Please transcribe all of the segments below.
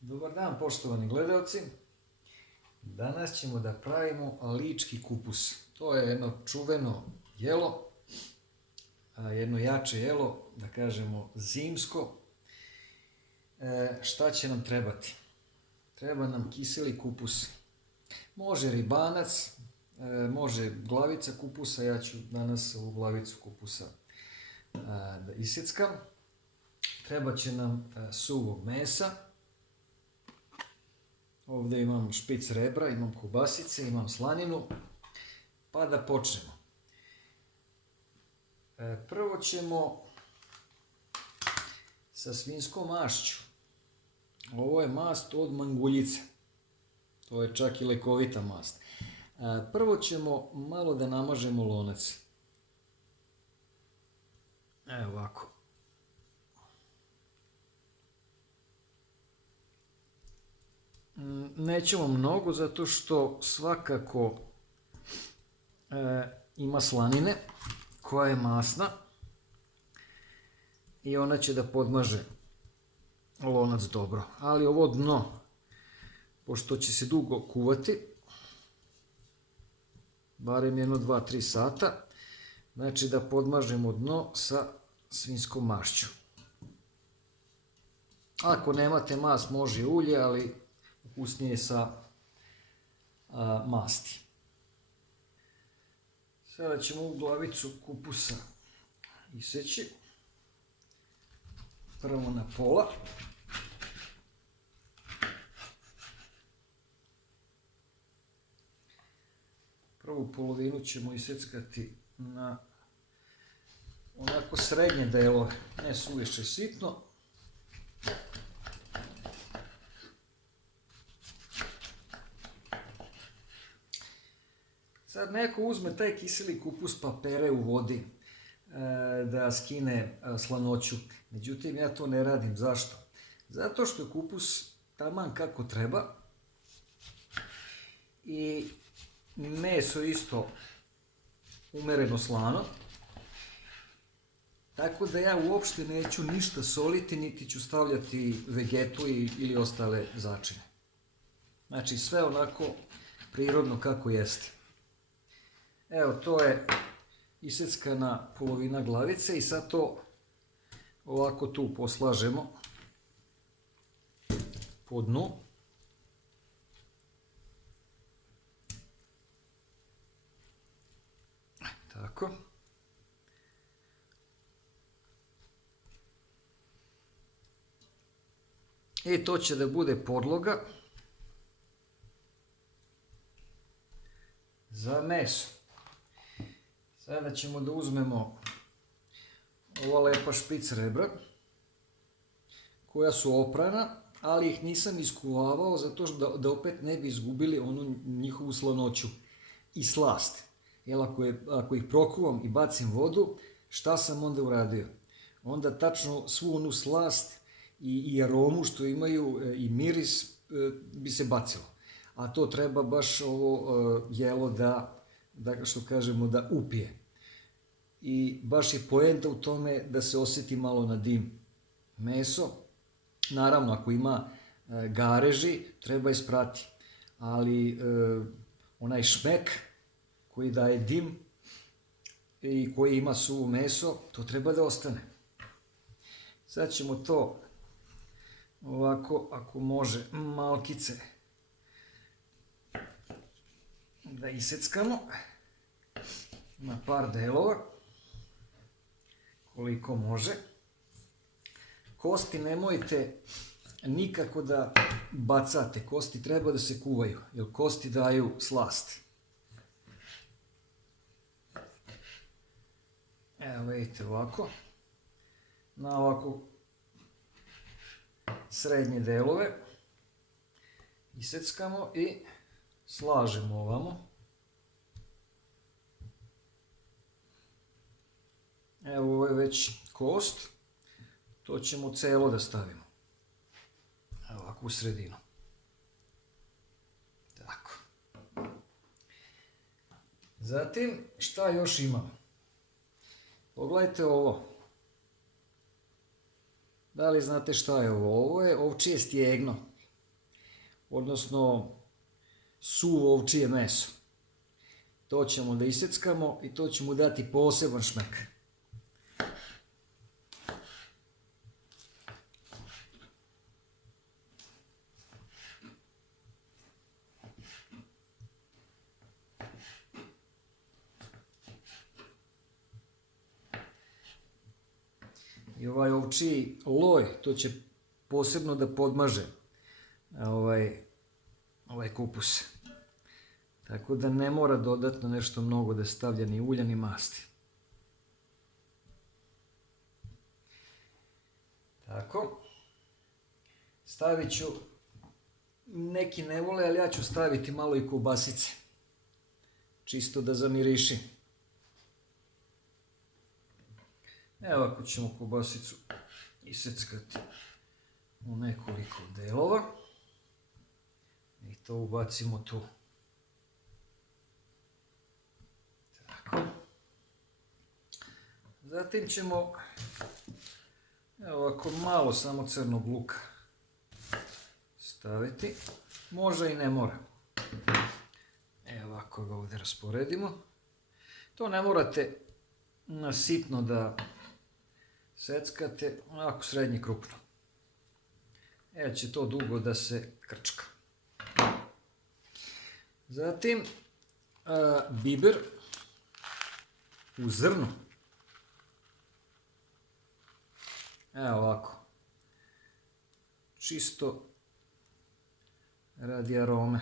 Dobar dan, poštovani gledalci. Danas ćemo da pravimo lički kupus. To je jedno čuveno jelo, jedno jače jelo, da kažemo zimsko. Šta će nam trebati? Treba nam kiseli kupus. Može ribanac, može glavica kupusa, ja ću danas ovu glavicu kupusa da iseckam. Treba će nam suvog mesa. Ovdje imam špic rebra, imam kobasice, imam slaninu, pa da počnemo. Prvo ćemo sa svinjskom mašću. Ovo je mast od manguljice, to je čak i lekovita mast. Prvo ćemo malo da namažemo lonac. Evo ovako. Nećemo mnogo, zato što svakako ima slanine koja je masna i ona će da podmaže lonac dobro. Ali ovo dno, pošto će se dugo kuvati, barem 1, 2, 3 sata, znači da podmažemo dno sa svinjskom mašću. Ako nemate mast, može i ulje, ali ukusnije sa masti. Sada ćemo ovu glavicu kupusa iseći. Prvo na pola. Prvu polovinu ćemo iseckati na onako srednje delove, ne suviše sitno. Sad neko uzme taj kiseli kupus pa pere u vodi da skine slanoću. Međutim, ja to ne radim. Zašto? Zato što je kupus taman kako treba i meso isto umereno slano. Tako da ja uopšte neću ništa soliti, niti ću stavljati vegetu ili ostale začine. Znači sve onako prirodno kako jeste. Evo, to je iseckana polovina glavice i sad to ovako tu poslažemo po dnu. Tako. I to će da bude podloga za meso. Sada ćemo da uzmemo ova lepa špic rebra, koja su oprana, ali ih nisam iskuvavao zato što da opet ne bi izgubili onu njihovu slanoću i slast. Jer ako ih prokuvam i bacim vodu, šta sam onda uradio? Onda tačno svu onu slast i aromu što imaju i miris bi se bacilo. A to treba baš ovo jelo da što kažemo, da upije. I baš je poenta u tome da se osjeti malo na dim meso. Naravno, ako ima gareži, treba isprati. Ali onaj šmek koji daje dim i koji ima suvo meso, to treba da ostane. Sad ćemo to ovako, ako može, malkice da iseckamo na par delova, koliko može. Kosti nemojte nikako da bacate, kosti treba da se kuvaju, jer kosti daju slast. Evo vidite ovako, na ovako srednje delove iseckamo i slažemo ovamo. Evo, ovo je već kost, to ćemo celo da stavimo. Evo ovako u sredinu. Tako. Zatim, šta još imamo? Pogledajte ovo. Da li znate šta je ovo? Ovo je ovčije stjegno. odnosno suvo ovčije meso. To ćemo da iseckamo i to će mu dati poseban šmek. I ovaj ovčiji loj, to će posebno da podmaže ovaj kupus. Tako da ne mora dodatno nešto mnogo da stavlja ni ulja ni masti. Tako. Stavit ću, neki ne vole, ali ja ću staviti malo i kobasice. Čisto da zamiriši. Evo ako ćemo kobasicu iseckati u nekoliko delova. I to ubacimo tu. Tako. Zatim ćemo, evo ovako malo samo crnog luka staviti. Može i ne mora. Evo ovako ga ovdje rasporedimo. To ne morate na sitno da seckate, onako srednje krupno. Jer će to dugo da se krčka. Zatim biber u zrnu. Evo ovako. Čisto radi arome.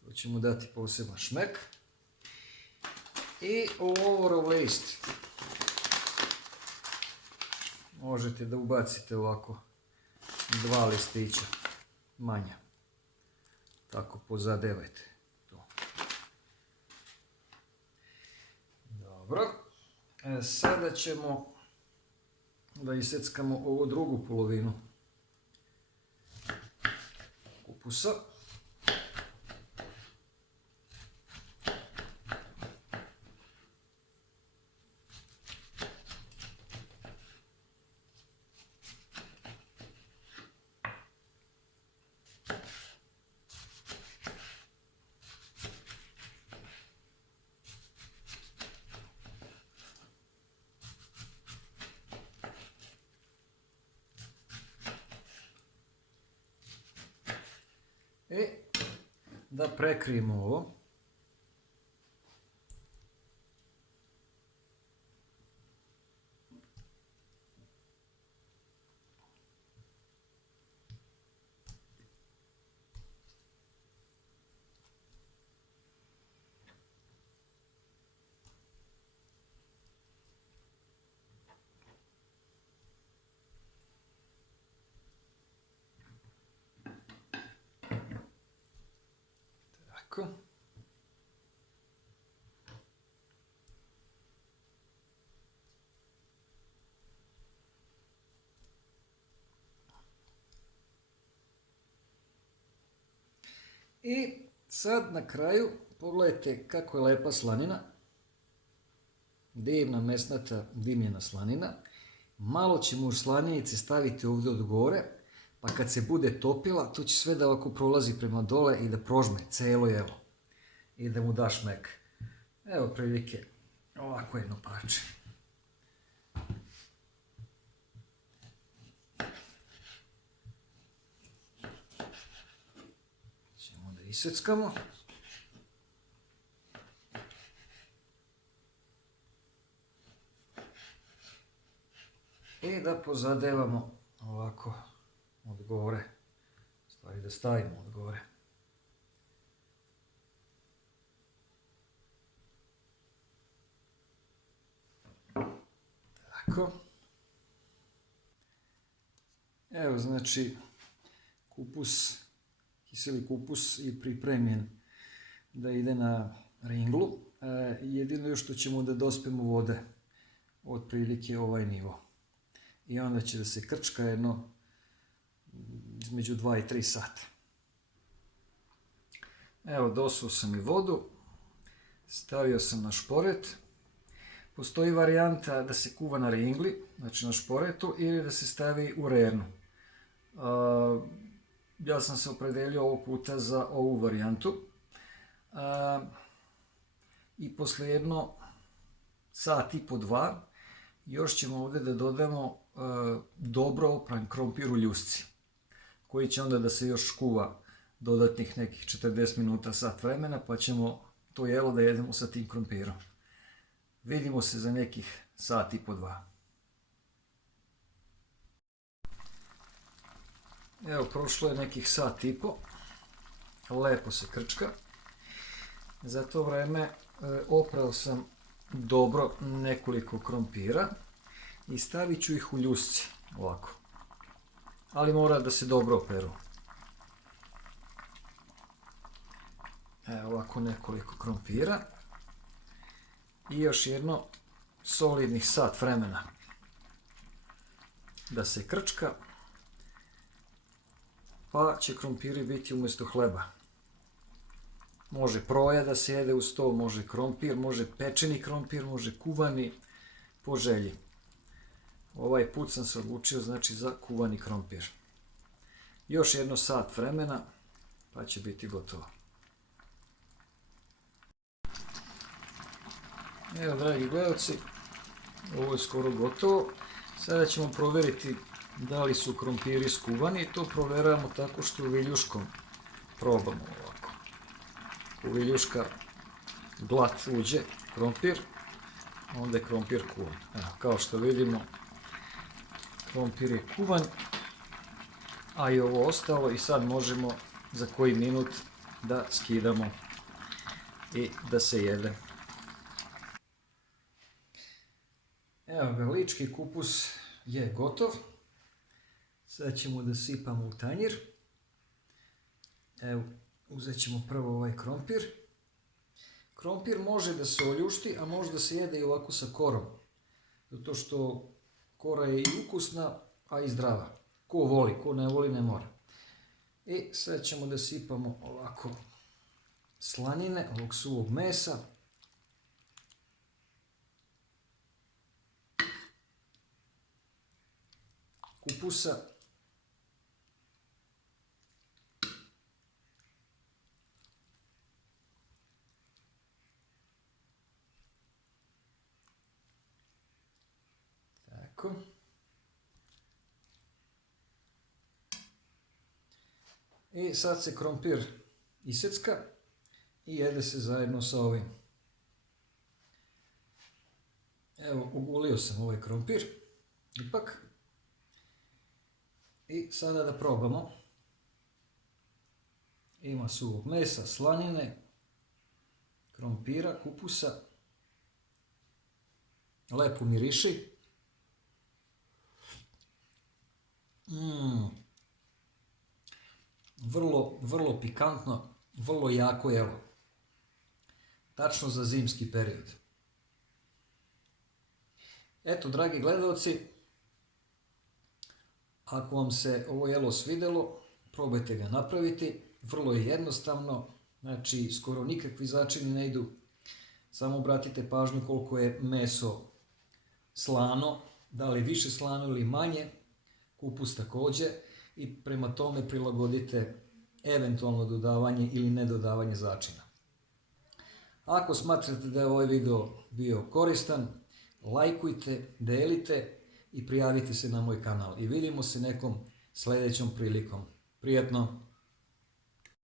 To će mu dati poseban šmek. I lovorov list. Možete da ubacite ovako 2 listića manja. Tako pozadevajte to. Dobro. Sada ćemo da iseckamo ovu drugu polovinu kupusa. Da prekrijemo ovo. Tako. I sad na kraju pogledajte kako je lepa slanina. Divna mesnata dimljena slanina. Malo ćemo u slaninice staviti ovdje od gore, pa kad se bude topila, to će sve da ovako prolazi prema dole i da prožme celo jelo. I da mu da šmek. Evo prilike ovako jedno parče. Ćemo da iseckamo. I da pozadevamo ovako od gore. Stvari da stavimo od gore. Tako. Evo znači kupus, kiseli kupus je pripremljen da ide na ringlu. Jedino još što ćemo da dospemo vode otprilike ovaj nivo. I onda će da se krčka jedno između 2 i 3 sata. Evo dosuo sam i vodu, stavio sam na šporet. Postoji varijanta da se kuva na ringli, znači na šporetu, ili da se stavi u rernu. ja sam se opredelio ovog puta za ovu varijantu. I posle jedno sat i po, dva, još ćemo ovdje da dodamo dobro opran krompir u ljusci, koji će onda da se još kuva dodatnih nekih 40 minuta, sat vremena, pa ćemo to jelo da jedemo sa tim krompirom. Vidimo se za nekih sat i po, dva. Evo, prošlo je nekih sat i po, lepo se krčka. Za to vreme oprao sam dobro nekoliko krompira i stavit ću ih u ljusci, ovako. Ali mora da se dobro operu. Evo ovako nekoliko krompira i još jedno solidnih sat vremena da se krčka, pa će krompiri biti umjesto hleba. Može proja da se jede uz to, može krompir, može pečeni krompir, može kuvani, po želji. Ovaj put sam se odlučio znači za kuvani krompir. Još jedno sat vremena pa će biti gotovo. Evo, dragi gledalci, ovo je skoro gotovo. Sada ćemo provjeriti da li su krompiri skuvani. To provjeravamo tako što viljuškom probamo ovako. U viljuška glat uđe krompir, onda je krompir kuvan. Evo, kao što vidimo, krompir je kuvan, a i ovo ostalo, i sad možemo za koji minut da skidamo i da se jede. Evo ga, lički kupus je gotov. Sad ćemo da sipamo u tanjir. Evo, uzet ćemo prvo ovaj krompir. Krompir može da se oljušti, a može da se jede i ovako sa korom. Zato što kora je i ukusna, a i zdrava. Ko voli, ko ne voli, ne mora. I sad ćemo da sipamo ovako slanine, ovog suvog mesa. Kupusa. Tako. I sad se krompir isecka i jede se zajedno sa ovim. Evo, ugulio sam ovaj krompir, ipak. I sada da probamo. Ima suvog mesa, slanine, krompira, kupusa. Lepo miriši. Vrlo pikantno, vrlo jako jelo. Tačno za zimski period. Eto, dragi gledalci, ako vam se ovo jelo svidjelo, probajte ga napraviti. Vrlo je jednostavno, znači skoro nikakvi začini ne idu. Samo obratite pažnju koliko je meso slano, da li više slano ili manje, kupus također, i prema tome prilagodite eventualno dodavanje ili nedodavanje začina. Ako smatrate da je ovaj video bio koristan, lajkujte, delite i prijavite se na moj kanal. I vidimo se nekom sljedećom prilikom. Prijatno!